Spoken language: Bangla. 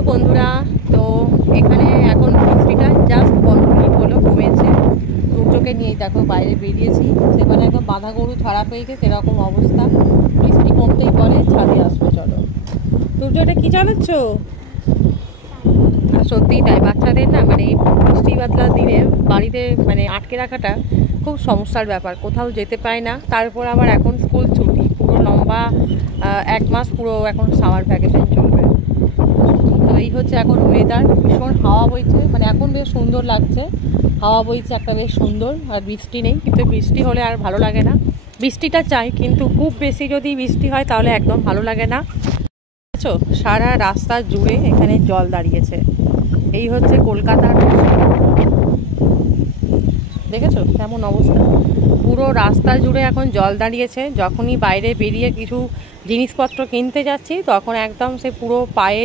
হ্যালো বন্ধুরা, তো এখানে এখন বৃষ্টিটা জাস্ট 15 মিনিট হলো কমেছে। সূর্যকে নিয়ে দেখো বাইরে বেরিয়েছি, সেখানে একদম বাঁধা গরু ধরা পেয়েছে সেরকম অবস্থা। বৃষ্টি কমতেই পরে ছাদে আসবো, চলো। সূর্য, এটা কি চালাচ্ছ? আর সত্যিই তাই, বাচ্চাদের না মানে বৃষ্টি বাদলা দিনে বাড়িতে মানে আটকে রাখাটা খুব সমস্যার ব্যাপার, কোথাও যেতে পায় না। তারপর আবার এখন স্কুল ছুটি, পুরো লম্বা 1 মাস পুরো এখন সামার ভ্যাকেশন চলবে। তো এই হচ্ছে এখন ওয়েদার, ভীষণ হাওয়া বইছে, মানে এখন বেশ সুন্দর লাগছে, হাওয়া বইছে একটা বেশ সুন্দর। আর বৃষ্টি নেই, কিন্তু বৃষ্টি হলে আর ভালো লাগে না। বৃষ্টিটা চাই, কিন্তু খুব বেশি যদি বৃষ্টি হয় তাহলে একদম ভালো লাগে না। বুঝেছো, সারা রাস্তা জুড়ে এখানে জল দাঁড়িয়েছে। এই হচ্ছে কলকাতার, দেখেছো কেমন অবস্থা, পুরো রাস্তা জুড়ে এখন জল দাঁড়িয়েছে। যখনই বাইরে বেরিয়ে কিছু জিনিসপত্র কিনতে যাচ্ছি তখন একদম সে পুরো পায়ে